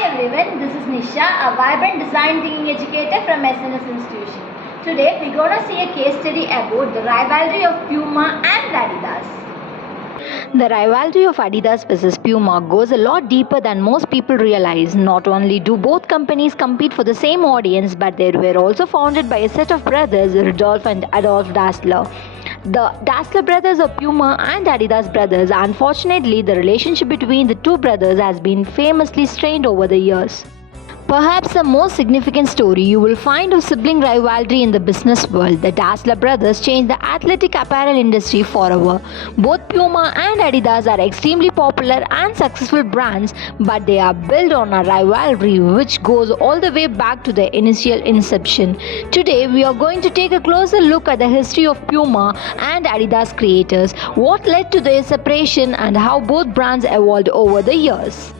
everyone, this is Nisha, a vibrant design thinking educator from SNS Institution. Today we're going to see a case study about the rivalry of Puma and Adidas. The rivalry of Adidas versus Puma goes a lot deeper than most people realize. Not only do both companies compete for the same audience, but they were also founded by a set of brothers, Rudolf and Adolf Dassler. The Dassler brothers are Puma and Adidas brothers. Unfortunately, the relationship between the two brothers has been famously strained over the years. Perhaps the most significant story you will find of sibling rivalry in the business world. The Dassler brothers changed the athletic apparel industry forever. Both Puma and Adidas are extremely popular and successful brands, but they are built on a rivalry which goes all the way back to their initial inception. Today, we are going to take a closer look at the history of Puma and Adidas creators, what led to their separation, and how both brands evolved over the years.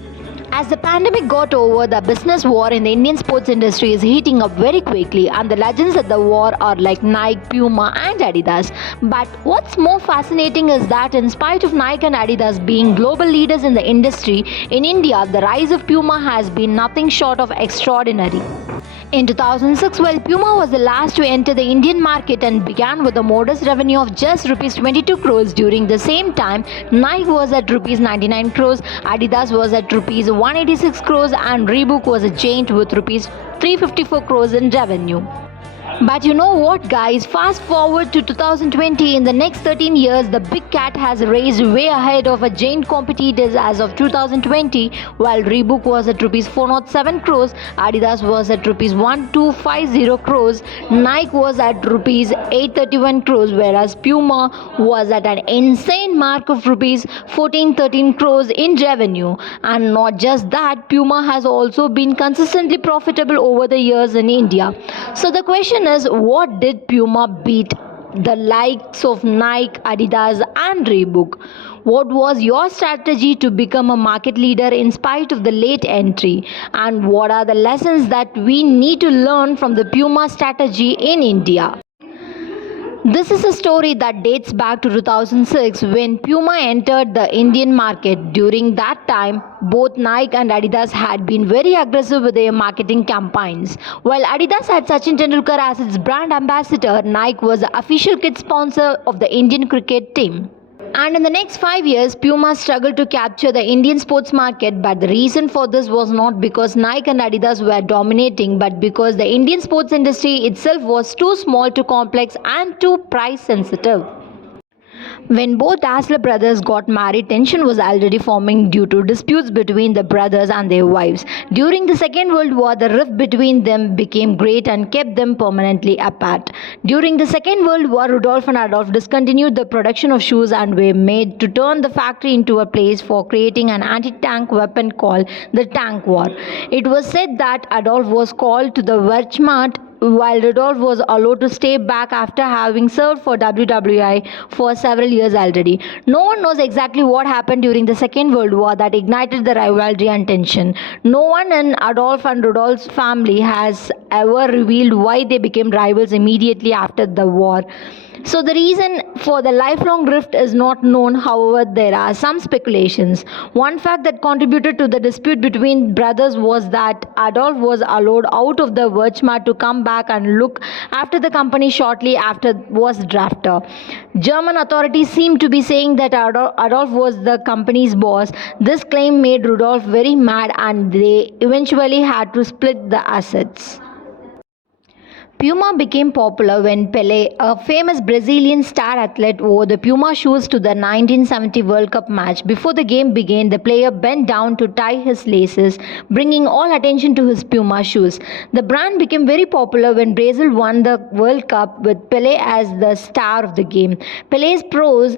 As the pandemic got over, the business war in the Indian sports industry is heating up very quickly, and the legends at the war are like Nike, Puma and Adidas. But what's more fascinating is that in spite of Nike and Adidas being global leaders in the industry, in India the rise of Puma has been nothing short of extraordinary. In 2006, while Puma was the last to enter the Indian market and began with a modest revenue of just Rs 22 crores, during the same time, Nike was at Rs 99 crores, Adidas was at Rs 186 crores and Reebok was a giant with Rs 354 crores in revenue. But you know what, guys, fast forward to 2020, in the next 13 years the big cat has raised way ahead of a giant competitors. As of 2020, while Reebok was at Rs 407 crores, Adidas was at Rs 1250 crores, Nike was at Rs 831 crores, whereas Puma was at an insane mark of Rs 1413 crores in revenue. And not just that, Puma has also been consistently profitable over the years in India. So the question is, what did Puma beat the likes of Nike, Adidas and Reebok? What was your strategy to become a market leader in spite of the late entry? And what are the lessons that we need to learn from the Puma strategy in India? This is a story that dates back to 2006 when Puma entered the Indian market. During that time, both Nike and Adidas had been very aggressive with their marketing campaigns. While Adidas had Sachin Tendulkar as its brand ambassador, Nike was the official kit sponsor of the Indian cricket team. And in the next 5 years, Puma struggled to capture the Indian sports market, but the reason for this was not because Nike and Adidas were dominating, but because the Indian sports industry itself was too small, too complex and too price sensitive. When both Dassler brothers got married, tension was already forming due to disputes between the brothers and their wives. During the Second World War, the rift between them became great and kept them permanently apart. During the Second World War, Rudolf and Adolf discontinued the production of shoes and were made to turn the factory into a place for creating an anti-tank weapon called the Tank War. It was said that Adolf was called to the Wehrmacht, while Rudolf was allowed to stay back after having served for WWI for several years already. No one knows exactly what happened during the Second World War that ignited the rivalry and tension. No one in Adolf and Rudolf's family has ever revealed why they became rivals immediately after the war. So the reason for the lifelong rift is not known. However, there are some speculations. One fact that contributed to the dispute between brothers was that Adolf was allowed out of the Wehrmacht to come back and look after the company shortly after was drafted. German authorities seem to be saying that Adolf was the company's boss. This claim made Rudolf very mad and they eventually had to split the assets. Puma became popular when Pelé, a famous Brazilian star athlete, wore the Puma shoes to the 1970 World Cup match. Before the game began, the player bent down to tie his laces, bringing all attention to his Puma shoes. The brand became very popular when Brazil won the World Cup with Pelé as the star of the game. Pelé's prowess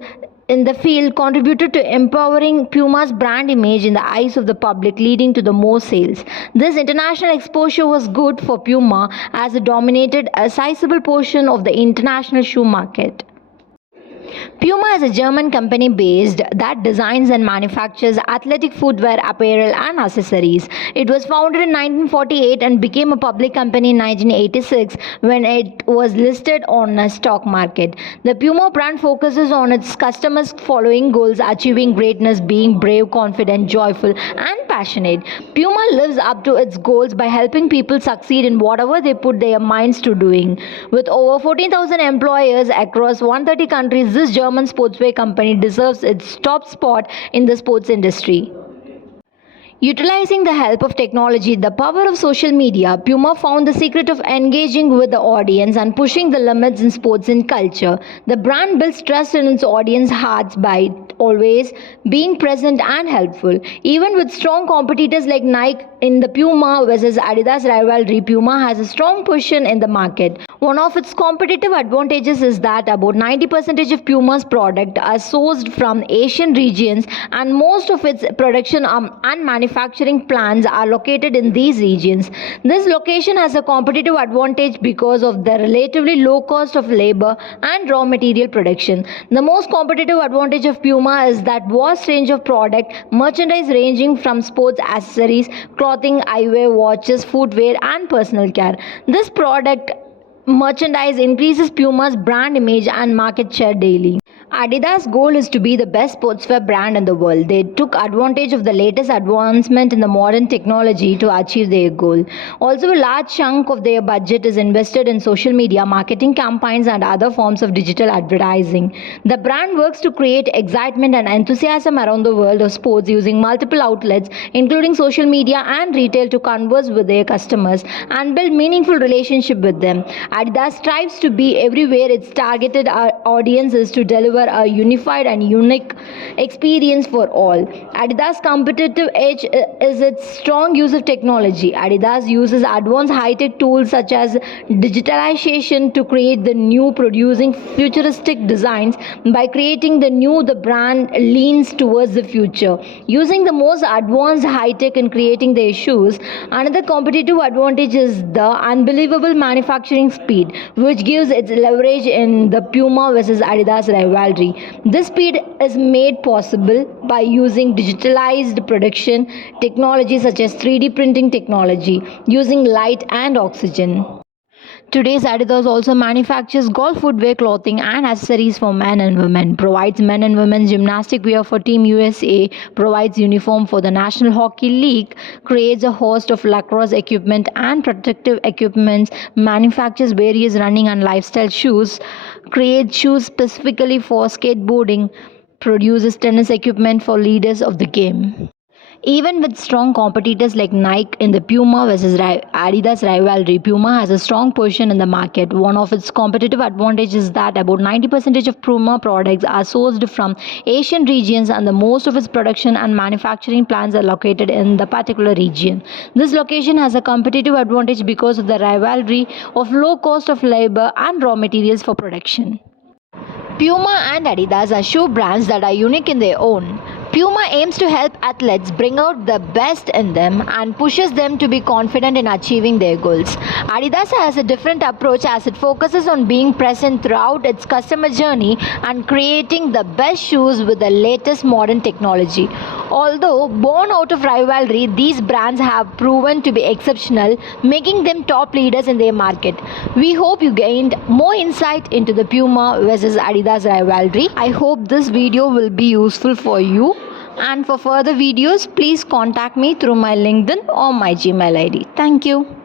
in the field contributed to empowering Puma's brand image in the eyes of the public, leading to the more sales. This international exposure was good for Puma as it dominated a sizable portion of the international shoe market. Puma is a German company based that designs and manufactures athletic footwear, apparel, and accessories. It was founded in 1948 and became a public company in 1986 when it was listed on a stock market. The Puma brand focuses on its customers following goals, achieving greatness, being brave, confident, joyful, and passionate. Puma lives up to its goals by helping people succeed in whatever they put their minds to doing. With over 14,000 employers across 130 countries, this German sportswear company deserves its top spot in the sports industry. Utilizing the help of technology, the power of social media, Puma found the secret of engaging with the audience and pushing the limits in sports and culture. The brand builds trust in its audience hearts by always being present and helpful. Even with strong competitors like Nike in the Puma versus Adidas rivalry, Puma has a strong position in the market. One of its competitive advantages is that about 90% of Puma's product are sourced from Asian regions and most of its production and manufacturing plants are located in these regions. This location has a competitive advantage because of the relatively low cost of labor and raw material production. The most competitive advantage of Puma is that vast range of product, merchandise ranging from sports accessories, clothing, eyewear, watches, footwear, and personal care. This product merchandise increases Puma's brand image and market share daily. Adidas' goal is to be the best sportswear brand in the world. They took advantage of the latest advancement in the modern technology to achieve their goal. Also, a large chunk of their budget is invested in social media, marketing campaigns, and other forms of digital advertising. The brand works to create excitement and enthusiasm around the world of sports using multiple outlets, including social media and retail, to converse with their customers and build meaningful relationship with them. Adidas strives to be everywhere its targeted audience is to deliver a unified and unique experience for all. Adidas' competitive edge is its strong use of technology. Adidas uses advanced high-tech tools such as digitalization to create the new, producing futuristic designs. By creating the new, the brand leans towards the future. Using the most advanced high-tech in creating their shoes, another competitive advantage is the unbelievable manufacturing speed, which gives its leverage in the Puma versus Adidas rivalry. This speed is made possible by using digitalized production technology such as 3D printing technology, using light and oxygen. Today's Adidas also manufactures golf footwear, clothing, and accessories for men and women, provides men and women's gymnastic wear for Team USA, provides uniform for the National Hockey League, creates a host of lacrosse equipment and protective equipments, manufactures various running and lifestyle shoes, creates shoes specifically for skateboarding, produces tennis equipment for leaders of the game. Even with strong competitors like Nike in the Puma versus Adidas rivalry, Puma has a strong position in the market. One of its competitive advantages is that about 90% of Puma products are sourced from Asian regions and the most of its production and manufacturing plants are located in the particular region. This location has a competitive advantage because of the rivalry of low cost of labor and raw materials for production. Puma and Adidas are shoe brands that are unique in their own. Puma aims to help athletes bring out the best in them and pushes them to be confident in achieving their goals. Adidas has a different approach as it focuses on being present throughout its customer journey and creating the best shoes with the latest modern technology. Although born out of rivalry, these brands have proven to be exceptional, making them top leaders in their market. We hope you gained more insight into the Puma versus Adidas rivalry. I hope this video will be useful for you. And for further videos, please contact me through my LinkedIn or my Gmail ID. Thank you.